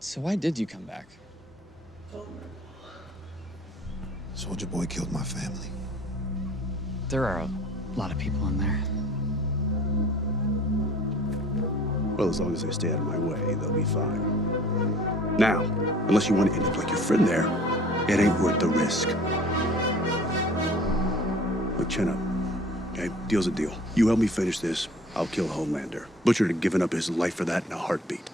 So why did you come back? Soldier Boy killed my family. There are a lot of people in there. Well, as long as they stay out of my way, they'll be fine. Now, unless you want to end up like your friend there, it ain't worth the risk. Look, chin up. Okay? Deal's a deal. You help me finish this, I'll kill Homelander. Butcher had given up his life for that in a heartbeat.